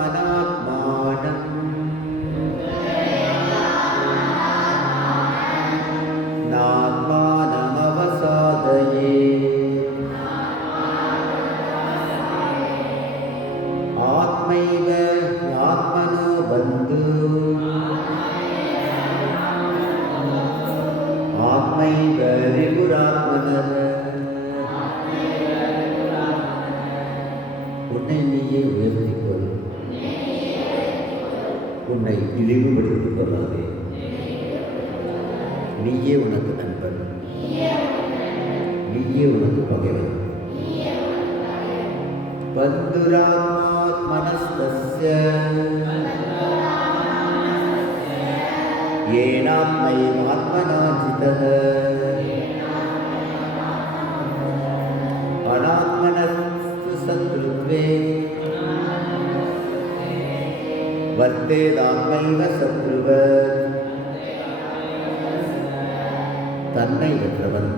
உத்தரேதாத்மனாத்மானம் நாத்மானமவசாதயே ஆத்மைவ ஆத்மனோ பந்து ஆத்மைவ ரிபுராத்மனः. உன்னை நீயே உயர்த்திக் கொள், உன்னை இழிவுபடுத்திக் கொள்ளாதே. நீயே உனக்கு நண்பன், நீயே உனக்கு பகைவன். பந்துராத்மனஸ்தஸ்ய ஏனாத்மைவாத்மனா ஜிதः அநாத்மனஸ்து சத்ருத்வே வர்த்தேதாத்மைவ சத்ருவத். தன்னை வென்றவன்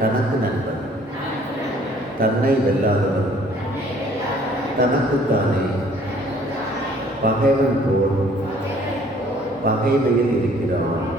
தனக்கு நண்பன், தன்னை வெல்லாதவன் தனக்குத்தானே பகைவன் போல் பகைமையில் இருக்கிறான்.